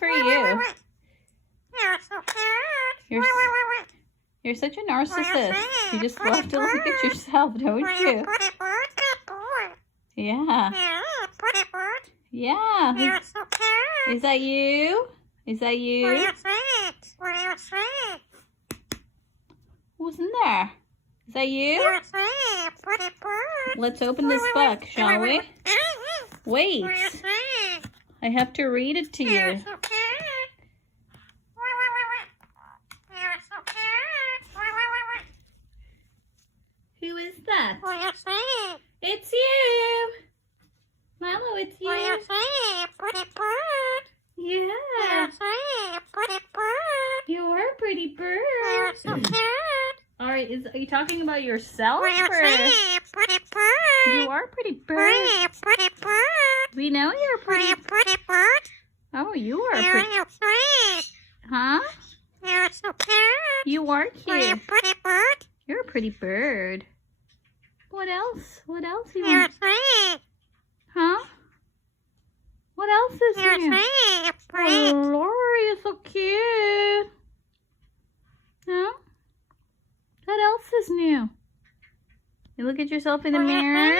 for you. You're such a narcissist. You just love to look at yourself, don't you? Yeah. Yeah. Is that you? Is that you? Who's in there? Is that you? Let's open this book, shall we? Wait. I have to read it to you. Who is that? It's you. Milo, it's you. Yeah. You are a pretty bird. All right, are you talking about yourself? Or? You are a pretty bird. We know you're a pretty bird. Oh, you are a pretty... Huh? You are cute. You're a pretty bird. What else? What else you want? Huh? What else is new? Oh, Lori, you're so cute. Huh? What else is new? You look at yourself in the mirror.